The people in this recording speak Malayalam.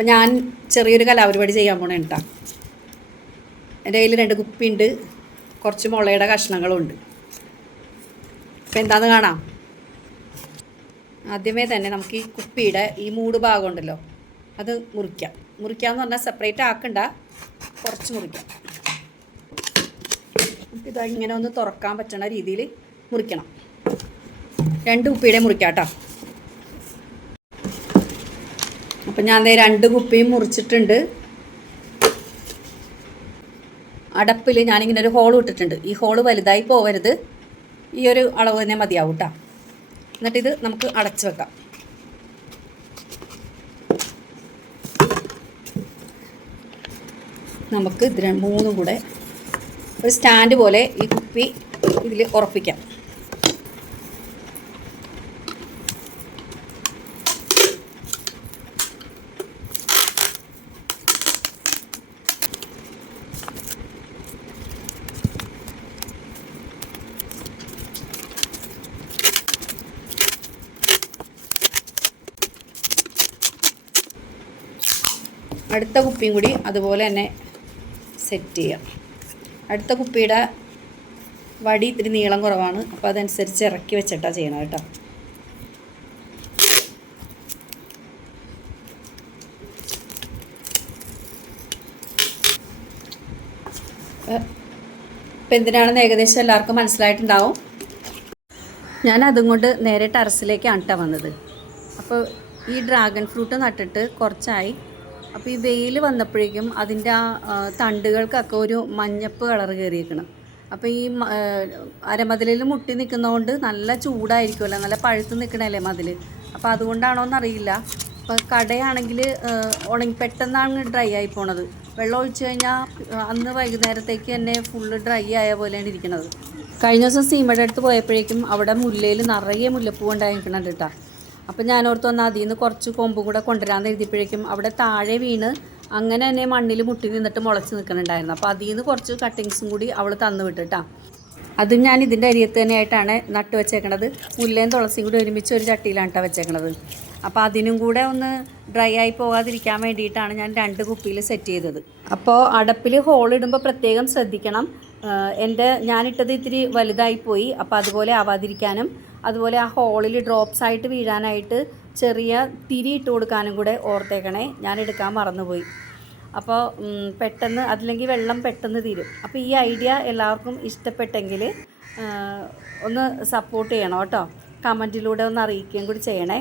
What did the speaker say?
അപ്പം ഞാൻ ചെറിയൊരു കലാപരിപാടി ചെയ്യാൻ പോണേ കേട്ടോ. എൻ്റെ കയ്യിൽ 2 കുപ്പിയുണ്ട്, കുറച്ച് മുളയുടെ കഷ്ണങ്ങളുണ്ട്. അപ്പം എന്താണെന്ന് കാണാം. ആദ്യമേ തന്നെ നമുക്ക് ഈ കുപ്പിയുടെ ഈ മൂട് ഭാഗം ഉണ്ടല്ലോ അത് മുറിക്കാമെന്ന് പറഞ്ഞാൽ സെപ്പറേറ്റ് ആക്കണ്ട, കുറച്ച് മുറിക്കാം. നമുക്കിതാ ഇങ്ങനെ ഒന്ന് തുറക്കാൻ പറ്റുന്ന രീതിയിൽ മുറിക്കണം. 2 കുപ്പിയുടെ മുറിക്കാം കേട്ടോ. അപ്പം ഞാൻ 2 കുപ്പിയും മുറിച്ചിട്ടുണ്ട്. അടപ്പിൽ ഞാനിങ്ങനെ ഒരു ഹോൾ ഇട്ടിട്ടുണ്ട്. ഈ ഹോള് വലുതായി പോകരുത്, ഈ ഒരു അളവ് തന്നെ മതിയാവും കേട്ടോ. എന്നിട്ടിത് നമുക്ക് അടച്ചു വെക്കാം. നമുക്ക് ഇത് 3 കൂടെ ഒരു സ്റ്റാൻഡ് പോലെ ഈ കുപ്പി ഇതിൽ ഉറപ്പിക്കാം. അടുത്ത കുപ്പിയും കൂടി അതുപോലെ തന്നെ സെറ്റ് ചെയ്യാം. അടുത്ത കുപ്പിയുടെ വടി ഇത്തിരി നീളം കുറവാണ്, അപ്പോൾ അതനുസരിച്ച് ഇറക്കി വെച്ചിട്ടാണ് ചെയ്യണം കേട്ടോ. ഇപ്പം എന്തിനാണെന്ന് ഏകദേശം എല്ലാവർക്കും മനസ്സിലായിട്ടുണ്ടാവും. ഞാൻ അതും കൊണ്ട് നേരെ ടെറസിലേക്കാണ് കേട്ടോ വന്നത്. അപ്പോൾ ഈ ഡ്രാഗൺ ഫ്രൂട്ട് നട്ടിട്ട് കുറച്ചായി. അപ്പോൾ ഈ വെയിൽ വന്നപ്പോഴേക്കും അതിൻ്റെ ആ തണ്ടുകൾക്കൊക്കെ ഒരു മഞ്ഞപ്പ് കളർ കയറിയിരിക്കണം. അപ്പോൾ ഈ അരമതിലിൽ മുട്ടി നിൽക്കുന്നതുകൊണ്ട് നല്ല ചൂടായിരിക്കുമല്ലോ, നല്ല പഴുത്ത് നിൽക്കണല്ലേ മതിൽ. അപ്പോൾ അതുകൊണ്ടാണോ എന്നറിയില്ല. അപ്പോൾ കടയാണെങ്കിൽ പെട്ടെന്നാണ് ഡ്രൈ ആയി പോണത്. വെള്ളം ഒഴിച്ച് കഴിഞ്ഞാൽ അന്ന് വൈകുന്നേരത്തേക്ക് തന്നെ ഫുള്ള് ഡ്രൈ ആയ പോലെയാണ് ഇരിക്കുന്നത്. കഴിഞ്ഞ ദിവസം സീമയുടെ അടുത്ത് പോയപ്പോഴേക്കും അവിടെ മുല്ലയിൽ നിറയെ മുല്ലപ്പൂ ഉണ്ടായിരിക്കണുണ്ട് കേട്ടോ. അപ്പം ഞാനോർത്ത് വന്നാൽ അതിൽ നിന്ന് കുറച്ച് കൊമ്പും കൂടെ കൊണ്ടുവരാമെന്ന് എഴുതിയപ്പോഴേക്കും അവിടെ താഴെ വീണ് അങ്ങനെ തന്നെ മണ്ണിൽ മുട്ടി നിന്നിട്ട് മുളച്ച് നിൽക്കുന്നുണ്ടായിരുന്നു. അപ്പോൾ അതിൽ നിന്ന് കുറച്ച് കട്ടിങ്സും കൂടി അവൾ തന്നു വിട്ടിട്ടാ. അതും ഞാൻ ഇതിൻ്റെ അരിയത്ത് തന്നെയായിട്ടാണ് നട്ട് വെച്ചേക്കണത്. മുല്ലയും തുളസിയും കൂടി ഒരുമിച്ച് ഒരു ചട്ടിയിലാണ് കേട്ടോ വെച്ചേക്കണത്. അപ്പോൾ അതിനും കൂടെ ഒന്ന് ഡ്രൈ ആയി പോകാതിരിക്കാൻ വേണ്ടിയിട്ടാണ് ഞാൻ 2 കുപ്പിയിൽ സെറ്റ് ചെയ്തത്. അപ്പോൾ അടപ്പിൽ ഹോൾ ഇടുമ്പോൾ പ്രത്യേകം ശ്രദ്ധിക്കണം. ഞാനിട്ടത് ഇത്തിരി വലുതായിപ്പോയി. അപ്പോൾ അതുപോലെ ആവാതിരിക്കാനും അതുപോലെ ആ ഹോളിൽ ഡ്രോപ്സ് ആയിട്ട് വീഴാനായിട്ട് ചെറിയ തിരി ഇട്ട് കൊടുക്കാനും കൂടെ ഓർത്തേക്കണേ. ഞാൻ എടുക്കാൻ മറന്നുപോയി. അപ്പോൾ പെട്ടെന്ന് അതില്ലെങ്കിൽ വെള്ളം പെട്ടെന്ന് തീരും. അപ്പോൾ ഈ ഐഡിയ എല്ലാവർക്കും ഇഷ്ടപ്പെട്ടെങ്കിൽ ഒന്ന് സപ്പോർട്ട് ചെയ്യണം കേട്ടോ. കമൻറ്റിലൂടെ ഒന്ന് അറിയിക്കുകയും കൂടി ചെയ്യണേ.